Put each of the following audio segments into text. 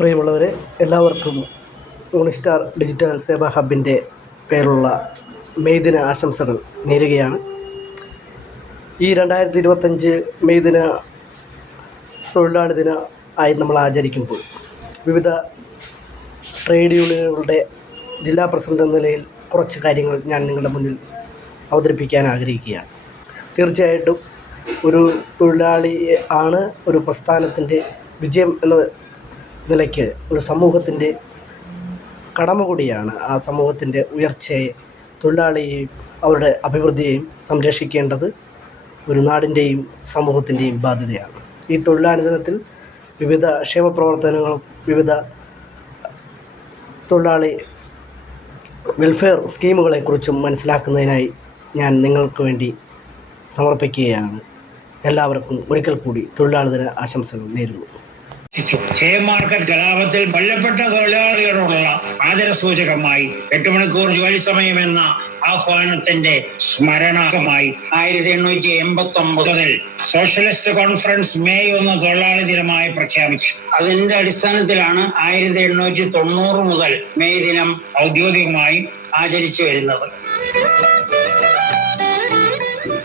പ്രിയമുള്ളവരെ, എല്ലാവർക്കും യൂണിസ്റ്റാർ ഡിജിറ്റൽ സേവാ ഹബിൻ്റെ പേരുള്ള മെയ് ദിന ആശംസകൾ നേരുകയാണ്. ഈ 2025 മെയ് ദിന തൊഴിലാളി ദിന ആയി നമ്മൾ ആചരിക്കുമ്പോൾ വിവിധ ട്രേഡ് യൂണിയനുകളുടെ ജില്ലാ പ്രസിഡന്റ് എന്ന നിലയിൽ കുറച്ച് കാര്യങ്ങൾ ഞാൻ നിങ്ങളുടെ മുന്നിൽ അവതരിപ്പിക്കാൻ ആഗ്രഹിക്കുകയാണ്. തീർച്ചയായിട്ടും ഒരു തൊഴിലാളി ആണ് ഒരു പ്രസ്ഥാനത്തിൻ്റെ വിജയം എന്ന നിലയ്ക്ക് ഒരു സമൂഹത്തിൻ്റെ കടമ കൂടിയാണ്. ആ സമൂഹത്തിൻ്റെ ഉയർച്ചയെ, തൊഴിലാളിയെയും അവരുടെ അഭിവൃദ്ധിയെയും സംരക്ഷിക്കേണ്ടത് ഒരു നാടിൻ്റെയും സമൂഹത്തിൻ്റെയും ബാധ്യതയാണ്. ഈ തൊഴിലാളി ദിനത്തിൽ വിവിധ ക്ഷേമ പ്രവർത്തനങ്ങളും വിവിധ തൊഴിലാളി വെൽഫെയർ സ്കീമുകളെക്കുറിച്ചും മനസ്സിലാക്കുന്നതിനായി ഞാൻ നിങ്ങൾക്ക് വേണ്ടി സമർപ്പിക്കുകയാണ്. എല്ലാവർക്കും ഒരിക്കൽ കൂടി തൊഴിലാളി ദിന ആശംസകൾ നേരുന്നു. ഷെയർ മാർക്കറ്റ് കലാപത്തിൽ കൊല്ലപ്പെട്ട തൊഴിലാളികളോടുള്ള ആദരസൂചകമായി 8 മണിക്കൂർ ജോലി സമയമെന്ന ആഹ്വാനത്തിന്റെ സ്മരണമായി 1889 സോഷ്യലിസ്റ്റ് കോൺഫറൻസ് മെയ് 1 തൊഴിലാളി ദിനമായി പ്രഖ്യാപിച്ചു. അതിന്റെ അടിസ്ഥാനത്തിലാണ് 1890 മുതൽ മെയ് ദിനം ഔദ്യോഗികമായി ആചരിച്ചു വരുന്നത്.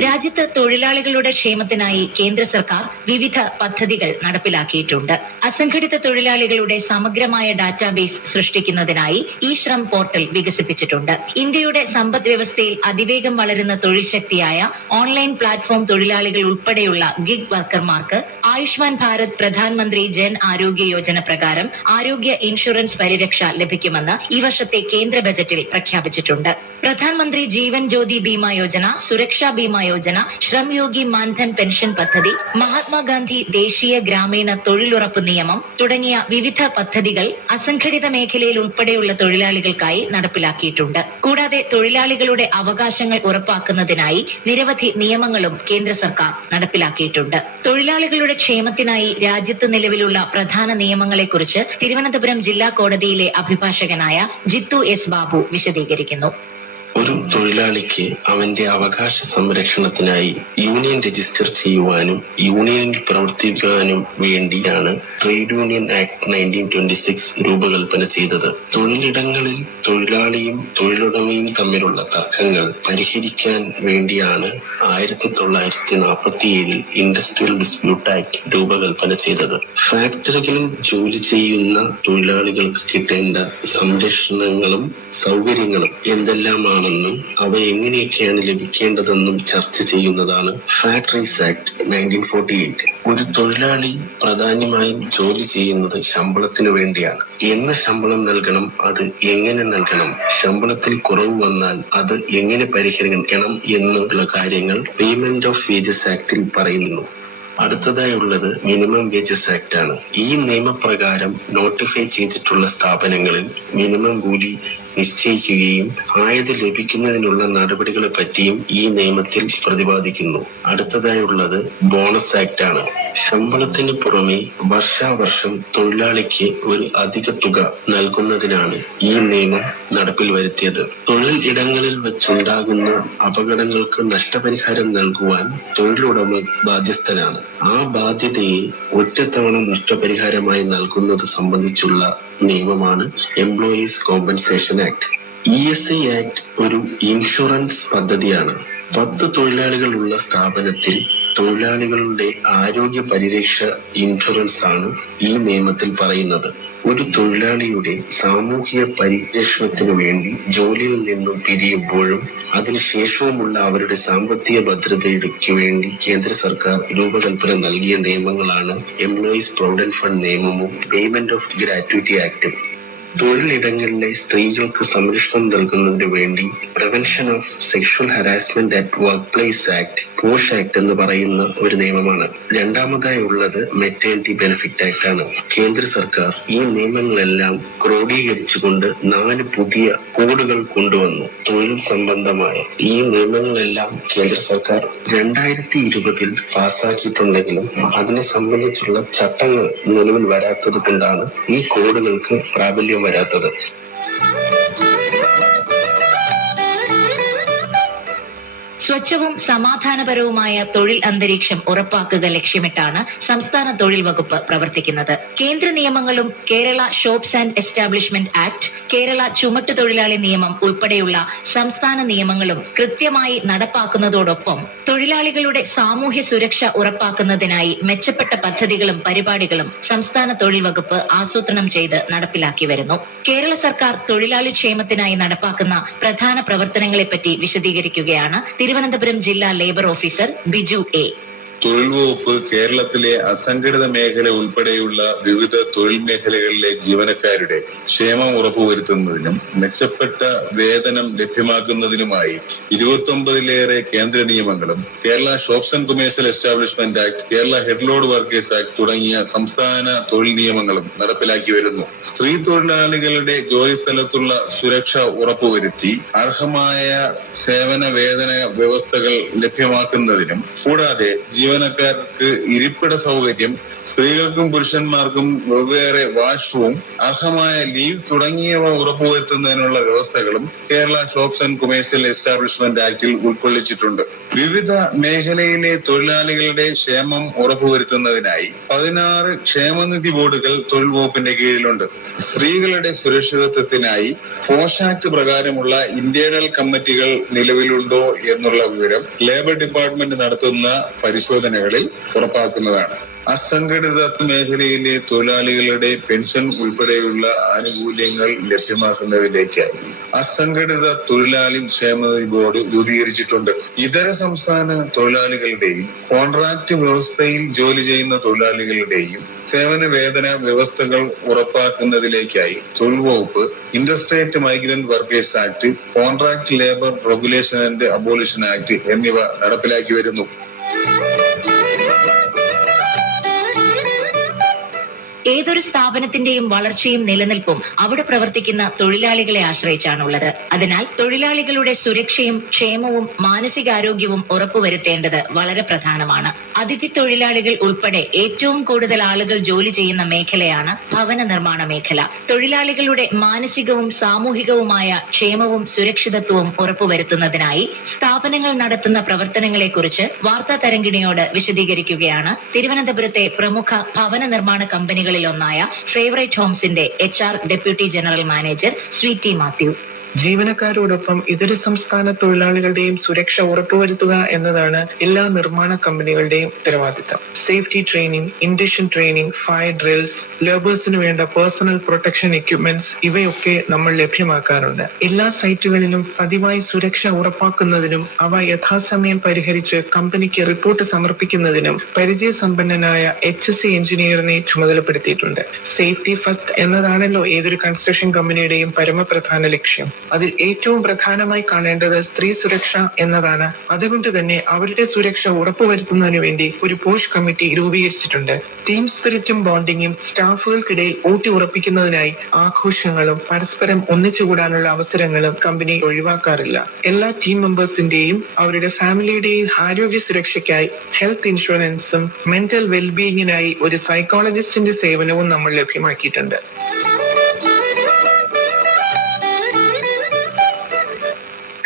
രാജ്യത്ത് തൊഴിലാളികളുടെ ക്ഷേമത്തിനായി കേന്ദ്ര സർക്കാർ വിവിധ പദ്ധതികൾ നടപ്പിലാക്കിയിട്ടുണ്ട്. അസംഘടിത തൊഴിലാളികളുടെ സമഗ്രമായ ഡാറ്റാബേസ് സൃഷ്ടിക്കുന്നതിനായി ഈ ശ്രം പോർട്ടൽ വികസിപ്പിച്ചിട്ടുണ്ട്. ഇന്ത്യയുടെ സമ്പദ് വ്യവസ്ഥയിൽ അതിവേഗം വളരുന്ന തൊഴിൽ ശക്തിയായ ഓൺലൈൻ പ്ലാറ്റ്ഫോം തൊഴിലാളികൾ ഉൾപ്പെടെയുള്ള ഗിഗ് വർക്കർമാർക്ക് ആയുഷ്മാൻ ഭാരത് പ്രധാനമന്ത്രി ജൻ ആരോഗ്യ യോജന പ്രകാരം ആരോഗ്യ ഇൻഷുറൻസ് പരിരക്ഷ ലഭിക്കുമെന്ന് ഈ വർഷത്തെ കേന്ദ്ര ബജറ്റിൽ പ്രഖ്യാപിച്ചിട്ടുണ്ട്. പ്രധാനമന്ത്രി ജീവൻ ജ്യോതി ബീമ യോജന, സുരക്ഷാ ബീമ യോജന, ശ്രം യോഗി മാൻധൻ പെൻഷൻ പദ്ധതി, മഹാത്മാഗാന്ധി ദേശീയ ഗ്രാമീണ തൊഴിലുറപ്പ് നിയമം തുടങ്ങിയ വിവിധ പദ്ധതികൾ അസംഘടിത മേഖലയിൽ ഉൾപ്പെടെയുള്ള തൊഴിലാളികൾക്കായി നടപ്പിലാക്കിയിട്ടുണ്ട്. കൂടാതെ തൊഴിലാളികളുടെ അവകാശങ്ങൾ ഉറപ്പാക്കുന്നതിനായി നിരവധി നിയമങ്ങളും കേന്ദ്ര സർക്കാർ നടപ്പിലാക്കിയിട്ടുണ്ട്. തൊഴിലാളികളുടെ ക്ഷേമത്തിനായി രാജ്യത്ത് നിലവിലുള്ള പ്രധാന നിയമങ്ങളെക്കുറിച്ച് തിരുവനന്തപുരം ജില്ലാ കോടതിയിലെ അഭിഭാഷകനായ ജിത്തു എസ് ബാബു വിശദീകരിക്കുന്നു. ഒരു തൊഴിലാളിക്ക് അവന്റെ അവകാശ സംരക്ഷണത്തിനായി യൂണിയൻ രജിസ്റ്റർ ചെയ്യുവാനും യൂണിയനിൽ പ്രവർത്തിക്കുവാനും വേണ്ടിയാണ് ട്രേഡ് യൂണിയൻ ആക്ട് 1926 രൂപകൽപ്പന ചെയ്തത്. തൊഴിലിടങ്ങളിൽ തൊഴിലാളിയും തൊഴിലുടമയും തമ്മിലുള്ള തർക്കങ്ങൾ പരിഹരിക്കാൻ വേണ്ടിയാണ് 1947 ഇൻഡസ്ട്രിയൽ ഡിസ്പ്യൂട്ട് ആക്ട് രൂപകൽപ്പന ചെയ്തത്. ഫാക്ടറികളിൽ ജോലി ചെയ്യുന്ന തൊഴിലാളികൾക്ക് കിട്ടേണ്ട സംരക്ഷണങ്ങളും സൗകര്യങ്ങളും എന്തെല്ലാമാണ് അവ എങ്ങനെയൊക്കെയാണ് ലഭിക്കേണ്ടതെന്നും ചർച്ച ചെയ്യുന്നതാണ് ഫാക്ടറീസ് ആക്ട് 1948. ഒരു തൊഴിലാളി പ്രധാനമായും ജോലി ചെയ്യുന്നത് ശമ്പളത്തിനു വേണ്ടിയാണ്. എന്ന ശമ്പളം നൽകണം, അത് എങ്ങനെ നൽകണം, ശമ്പളത്തിൽ കുറവ് വന്നാൽ അത് എങ്ങനെ പരിഹരിക്കണം എന്നുള്ള കാര്യങ്ങൾ പേയ്മെന്റ് ഓഫ് വേജസ് ആക്ടിൽ പറയുന്നു. അടുത്തതായുള്ളത് മിനിമം വേജസ് ആക്ട് ആണ്. ഈ നിയമപ്രകാരം നോട്ടിഫൈ ചെയ്തിട്ടുള്ള സ്ഥാപനങ്ങളിൽ മിനിമം കൂലി നിശ്ചയിക്കുകയും ആയത് ലഭിക്കുന്നതിനുള്ള നടപടികളെ പറ്റിയും ഈ നിയമത്തിൽ പ്രതിപാദിക്കുന്നു. അടുത്തതായുള്ളത് ബോണസ് ആക്ട് ആണ്. ശമ്പളത്തിന് പുറമെ വർഷാവർഷം തൊഴിലാളിക്ക് ഒരു അധിക തുക നൽകുന്നതിനാണ് ഈ നിയമം നടപ്പിൽ വരുത്തിയത്. തൊഴിൽ ഇടങ്ങളിൽ വെച്ചുണ്ടാകുന്ന അപകടങ്ങൾക്ക് നഷ്ടപരിഹാരം നൽകുവാൻ തൊഴിലുടമ ബാധ്യസ്ഥനാണ്. ആ ബാധ്യതയെ ഒറ്റത്തവണ നഷ്ടപരിഹാരമായി നൽകുന്നത് സംബന്ധിച്ചുള്ള നിയമമാണ് employees compensation act. ESI act ഒരു ഇൻഷുറൻസ് പദ്ധതിയാണ്. 10 തൊഴിലാളികളുള്ള സ്ഥാപനത്തിൽ തൊഴിലാളികളുടെ ആരോഗ്യ പരിരക്ഷ ഇൻഷുറൻസ് ആണ് ഈ നിയമത്തിൽ പറയുന്നത്. ഒരു തൊഴിലാളിയുടെ സാമൂഹിക പരിരക്ഷണത്തിനു വേണ്ടി ജോലിയിൽ നിന്നും പിരിയുമ്പോഴും അതിനുശേഷവുമുള്ള അവരുടെ സാമ്പത്തിക ഭദ്രതയ്ക്ക് വേണ്ടി കേന്ദ്ര സർക്കാർ രൂപകൽപ്പന നൽകിയ നിയമങ്ങളാണ് എംപ്ലോയീസ് പ്രൊവിഡന്റ് ഫണ്ട് നിയമവും പേയ്മെന്റ് ഓഫ് ഗ്രാറ്റുവിറ്റി ആക്ടും. തൊഴിലിടങ്ങളിലെ സ്ത്രീകൾക്ക് സംരക്ഷണം നൽകുന്നതിന് വേണ്ടി prevention of sexual harassment at work place act, posh act എന്ന് പറയുന്ന ഒരു നിയമമാണ്. രണ്ടാമതായി ഉള്ളത് മെറ്റേണിറ്റി ബെനിഫിറ്റ് ആക്ട് ആണ്. കേന്ദ്ര സർക്കാർ ഈ നിയമങ്ങളെല്ലാം ക്രോഡീകരിച്ചുകൊണ്ട് 4 പുതിയ കോഡുകൾ കൊണ്ടുവന്നു. തൊഴിൽ സംബന്ധമായ ഈ നിയമങ്ങളെല്ലാം കേന്ദ്ര സർക്കാർ 2020 പാസാക്കിയിട്ടുണ്ടെങ്കിലും അതിനെ സംബന്ധിച്ചുള്ള ചട്ടങ്ങൾ നിലവിൽ വരാത്തത് കൊണ്ടാണ് ഈ കോഡുകൾക്ക് പ്രാബല്യം വരാത്തത്. സ്വച്ഛവും സമാധാനപരവുമായ തൊഴിൽ അന്തരീക്ഷം ഉറപ്പാക്കുക ലക്ഷ്യമിട്ടാണ് സംസ്ഥാന തൊഴിൽ വകുപ്പ് പ്രവർത്തിക്കുന്നത്. കേന്ദ്ര നിയമങ്ങളും Kerala shops and establishment act, Kerala ചുമട്ടുതൊഴിലാളി നിയമം ഉൾപ്പെടെയുള്ള സംസ്ഥാന നിയമങ്ങളും കൃത്യമായി നടപ്പാക്കുന്നതോടൊപ്പം തൊഴിലാളികളുടെ സാമൂഹ്യ സുരക്ഷ ഉറപ്പാക്കുന്നതിനായി മെച്ചപ്പെട്ട പദ്ധതികളും പരിപാടികളും സംസ്ഥാന തൊഴിൽ വകുപ്പ് ആസൂത്രണം ചെയ്ത് നടപ്പിലാക്കി വരുന്നു. കേരള സർക്കാർ തൊഴിലാളി ക്ഷേമത്തിനായി നടപ്പാക്കുന്ന പ്രധാന പ്രവർത്തനങ്ങളെപ്പറ്റി വിശദീകരിക്കുകയാണ് തിരുവനന്തപുരം ജില്ലാ ലേബർ ഓഫീസർ ബിജു എ. തൊഴിൽ വകുപ്പ് കേരളത്തിലെ അസംഘടിത മേഖല ഉൾപ്പെടെയുള്ള വിവിധ തൊഴിൽ മേഖലകളിലെ ജീവനക്കാരുടെ ക്ഷേമം ഉറപ്പുവരുത്തുന്നതിനും മെച്ചപ്പെട്ട വേതനം ലഭ്യമാക്കുന്നതിനുമായി 29ലേറെ കേന്ദ്ര നിയമങ്ങളും Kerala shops and commercial establishment act, Kerala head load workers act തുടങ്ങിയ സംസ്ഥാന തൊഴിൽ നിയമങ്ങളും നടപ്പിലാക്കി വരുന്നു. സ്ത്രീ തൊഴിലാളികളുടെ ജോലി സ്ഥലത്തുള്ള സുരക്ഷ ഉറപ്പുവരുത്തി അർഹമായ സേവന വേതന വ്യവസ്ഥകൾ ലഭ്യമാക്കുന്നതിനും കൂടാതെ ജീവനക്കാർക്ക് ഇരിപ്പിട സൗകര്യം, സ്ത്രീകൾക്കും പുരുഷന്മാർക്കും വെവ്വേറെ വാഷ്റൂം, അർഹമായ ലീവ് തുടങ്ങിയവ ഉറപ്പുവരുത്തുന്നതിനുള്ള വ്യവസ്ഥകളും Kerala shops and commercial establishment ആക്ടിൽ ഉൾക്കൊള്ളിച്ചിട്ടുണ്ട്. വിവിധ മേഖലയിലെ തൊഴിലാളികളുടെ ക്ഷേമം ഉറപ്പുവരുത്തുന്നതിനായി 16 ക്ഷേമനിധി ബോർഡുകൾ തൊഴിൽ വകുപ്പിന്റെ കീഴിലുണ്ട്. സ്ത്രീകളുടെ സുരക്ഷിതത്വത്തിനായി പോഷ് ആക്ട് പ്രകാരമുള്ള ഇന്റേണൽ കമ്മിറ്റികൾ നിലവിലുണ്ടോ എന്നുള്ള വിവരം ലേബർ ഡിപ്പാർട്ട്മെന്റ് നടത്തുന്ന പരിശോധനകളിൽ ഉറപ്പാക്കുന്നതാണ്. അസംഘടിത മേഖലയിലെ തൊഴിലാളികളുടെ പെൻഷൻ ഉൾപ്പെടെയുള്ള ആനുകൂല്യങ്ങൾ ലഭ്യമാക്കുന്നതിലേക്കായി അസംഘടിത തൊഴിലാളി ക്ഷേമനിധി ബോർഡ് രൂപീകരിച്ചിട്ടുണ്ട്. ഇതര സംസ്ഥാന തൊഴിലാളികളുടെയും കോൺട്രാക്ട് വ്യവസ്ഥയിൽ ജോലി ചെയ്യുന്ന തൊഴിലാളികളുടെയും സേവന വേതന വ്യവസ്ഥകൾ ഉറപ്പാക്കുന്നതിലേക്കായി തൊഴിൽ വകുപ്പ് interstate migrant workers act, contract labour regulation and abolition act എന്നിവ നടപ്പിലാക്കി വരുന്നു. ഏതൊരു സ്ഥാപനത്തിന്റെയും വളർച്ചയും നിലനിൽപ്പും അവിടെ പ്രവർത്തിക്കുന്ന തൊഴിലാളികളെ ആശ്രയിച്ചാണുള്ളത്. അതിനാൽ തൊഴിലാളികളുടെ സുരക്ഷയും ക്ഷേമവും മാനസികാരോഗ്യവും ഉറപ്പുവരുത്തേണ്ടത് വളരെ പ്രധാനമാണ്. അതിഥി തൊഴിലാളികൾ ഉൾപ്പെടെ ഏറ്റവും കൂടുതൽ ആളുകൾ ജോലി ചെയ്യുന്ന മേഖലയാണ് ഭവന നിർമ്മാണ മേഖല. തൊഴിലാളികളുടെ മാനസികവും സാമൂഹികവുമായ ക്ഷേമവും സുരക്ഷിതത്വവും ഉറപ്പുവരുത്തുന്നതിനായി സ്ഥാപനങ്ങൾ നടത്തുന്ന പ്രവർത്തനങ്ങളെക്കുറിച്ച് വാർത്താ തരംഗിണിയോട് വിശദീകരിക്കുകയാണ് തിരുവനന്തപുരത്തെ പ്രമുഖ ഭവന നിർമ്മാണ കമ്പനികളിൽ ഒന്നായ ഫേവറേറ്റ് ഹോംസിന്റെ HR deputy general manager Sweety Mathew. ജീവനക്കാരോടൊപ്പം ഇതര സംസ്ഥാന തൊഴിലാളികളുടെയും സുരക്ഷ ഉറപ്പുവരുത്തുക എന്നതാണ് എല്ലാ നിർമ്മാണ കമ്പനികളുടെയും ഉത്തരവാദിത്തം. Safety training, induction training, fire drills, ലേബേഴ്സിന് വേണ്ട പേഴ്സണൽ പ്രൊട്ടക്ഷൻ എക്യുപ്മെന്റ്സ് ഇവയൊക്കെ നമ്മൾ ലഭ്യമാക്കാറുണ്ട്. എല്ലാ സൈറ്റുകളിലും പതിവായി സുരക്ഷ ഉറപ്പാക്കുന്നതിനും അവ യഥാസമയം പരിഹരിച്ച് കമ്പനിക്ക് റിപ്പോർട്ട് സമർപ്പിക്കുന്നതിനും പരിചയസമ്പന്നനായ HSC എഞ്ചിനീയറിനെ ചുമതലപ്പെടുത്തിയിട്ടുണ്ട്. സേഫ്റ്റി ഫസ്റ്റ് എന്നതാണല്ലോ ഏതൊരു കൺസ്ട്രക്ഷൻ കമ്പനിയുടെയും പരമപ്രധാന ലക്ഷ്യം. അതിൽ ഏറ്റവും പ്രധാനമായി കാണേണ്ടത് സ്ത്രീ സുരക്ഷ എന്നതാണ്. അതുകൊണ്ട് തന്നെ അവരുടെ സുരക്ഷ ഉറപ്പുവരുത്തുന്നതിന് വേണ്ടി ഒരു പോഷ് കമ്മിറ്റി രൂപീകരിച്ചിട്ടുണ്ട്. ടീം സ്പിരിറ്റും ബോണ്ടിങ്ങും സ്റ്റാഫുകൾക്കിടയിൽ ഊട്ടി ഉറപ്പിക്കുന്നതിനായി ആഘോഷങ്ങളും പരസ്പരം ഒന്നിച്ചുകൂടാനുള്ള അവസരങ്ങളും കമ്പനി ഒഴിവാക്കാറില്ല. എല്ലാ ടീം മെമ്പേഴ്സിന്റെയും അവരുടെ ഫാമിലിയുടെയും ആരോഗ്യ സുരക്ഷയ്ക്കായി ഹെൽത്ത് ഇൻഷുറൻസും മെന്റൽ വെൽബീയിങ്ങിനായി ഒരു സൈക്കോളജിസ്റ്റിന്റെ സേവനവും നമ്മൾ ലഭ്യമാക്കിയിട്ടുണ്ട്.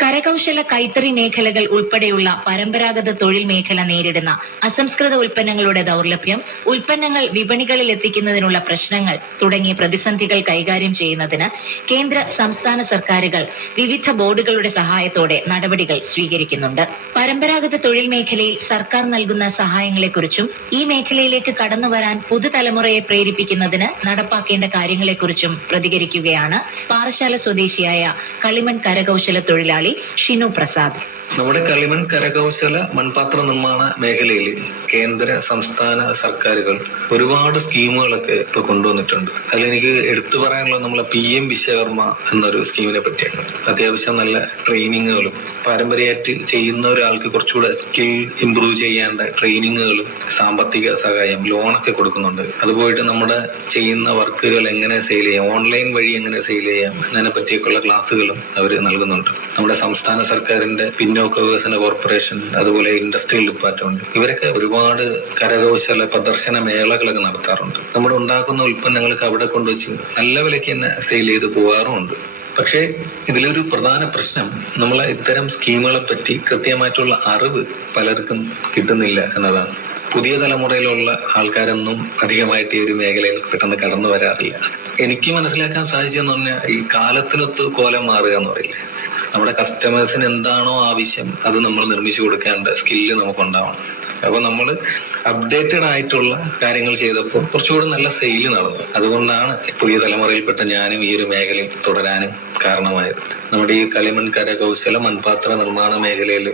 കരകൗശല കൈത്തറി മേഖലകൾ ഉൾപ്പെടെയുള്ള പരമ്പരാഗത തൊഴിൽ മേഖല നേരിടുന്ന അസംസ്കൃത ഉൽപ്പന്നങ്ങളുടെ ദൗർലഭ്യം, ഉൽപ്പന്നങ്ങൾ വിപണികളിൽ എത്തിക്കുന്നതിനുള്ള പ്രശ്നങ്ങൾ തുടങ്ങിയ പ്രതിസന്ധികൾ കൈകാര്യം ചെയ്യുന്നതിന് കേന്ദ്ര സംസ്ഥാന സർക്കാരുകൾ വിവിധ ബോർഡുകളുടെ സഹായത്തോടെ നടപടികൾ സ്വീകരിക്കുന്നുണ്ട്. പരമ്പരാഗത തൊഴിൽ മേഖലയിൽ സർക്കാർ നൽകുന്ന സഹായങ്ങളെക്കുറിച്ചും ഈ മേഖലയിലേക്ക് കടന്നുവരാൻ പുതുതലമുറയെ പ്രേരിപ്പിക്കുന്നതിന് നടപ്പാക്കേണ്ട കാര്യങ്ങളെക്കുറിച്ചും പ്രതികരിക്കുകയാണ് പാറശാല സ്വദേശിയായ കളിമൺ കരകൗശല തൊഴിലാളി ഷിനു പ്രസാദ്. നമ്മുടെ കളിമൺ കരകൗശല മൺപാത്ര നിർമ്മാണ മേഖലയിൽ കേന്ദ്ര സംസ്ഥാന സർക്കാരുകൾ ഒരുപാട് സ്കീമുകളൊക്കെ ഇപ്പൊ കൊണ്ടുവന്നിട്ടുണ്ട്. അതിലെനിക്ക് എടുത്തു പറയാനുള്ളത് നമ്മളെ PM വിശ്വകർമ്മ എന്നൊരു സ്കീമിനെ പറ്റിയാണ്. അത്യാവശ്യം നല്ല ട്രെയിനിങ്ങുകളും പാരമ്പര്യമായിട്ട് ചെയ്യുന്ന ഒരാൾക്ക് കുറച്ചുകൂടെ സ്കിൽ ഇംപ്രൂവ് ചെയ്യേണ്ട ട്രെയിനിങ്ങുകളും സാമ്പത്തിക സഹായം, ലോണൊക്കെ കൊടുക്കുന്നുണ്ട്. അതുപോയിട്ട് നമ്മുടെ ചെയ്യുന്ന വർക്കുകൾ എങ്ങനെ സെയിൽ ചെയ്യാം, ഓൺലൈൻ വഴി എങ്ങനെ സെയിൽ ചെയ്യാം, അതിനെ പറ്റിയൊക്കെയുള്ള ക്ലാസ്സുകളും അവർ നൽകുന്നുണ്ട്. നമ്മുടെ സംസ്ഥാന സർക്കാരിന്റെ പിന്നോക്ക വികസന കോർപ്പറേഷൻ, അതുപോലെ ഇൻഡസ്ട്രിയൽ ഡിപ്പാർട്ട്മെന്റ്, ഇവരൊക്കെ ഒരുപാട് കരകൗശല പ്രദർശന മേളകളൊക്കെ നടത്താറുണ്ട്. നമ്മുടെ ഉണ്ടാക്കുന്ന ഉൽപ്പന്നങ്ങൾക്ക് അവിടെ കൊണ്ടുവച്ച് നല്ല വിലയ്ക്ക് തന്നെ സെയിൽ ചെയ്ത് പോകാറുമുണ്ട്. പക്ഷേ ഇതിലൊരു പ്രധാന പ്രശ്നം നമ്മൾ ഇത്തരം സ്കീമുകളെ പറ്റി കൃത്യമായിട്ടുള്ള അറിവ് പലർക്കും കിട്ടുന്നില്ല എന്നതാണ്. പുതിയ തലമുറയിലുള്ള ആൾക്കാരൊന്നും അധികമായിട്ട് ഈ ഒരു മേഖലയിൽ പെട്ടെന്ന് കടന്നു വരാറില്ല. എനിക്ക് മനസ്സിലാക്കാൻ സാധിച്ചെന്ന് പറഞ്ഞാൽ ഈ കാലത്തിനൊത്ത് കോലം മാറുക എന്ന് പറയില്ലേ, നമ്മുടെ കസ്റ്റമേഴ്സിന് എന്താണോ ആവശ്യം അത് നമ്മൾ നിർമ്മിച്ചു കൊടുക്കേണ്ട സ്കില്ല് നമുക്കുണ്ടാവണം. അപ്പൊ നമ്മൾ അപ്ഡേറ്റഡ് ആയിട്ടുള്ള കാര്യങ്ങൾ ചെയ്തപ്പോൾ കുറച്ചുകൂടി നല്ല സെയിൽ നടന്നു. അതുകൊണ്ടാണ് പുതിയ തലമുറയിൽപ്പെട്ട ഞാനും ഈ ഒരു മേഖലയിൽ തുടരാനും കാരണമായത്. നമ്മുടെ ഈ കളിമൺ കരകൗശല മൺപാത്ര നിർമ്മാണ മേഖലയിൽ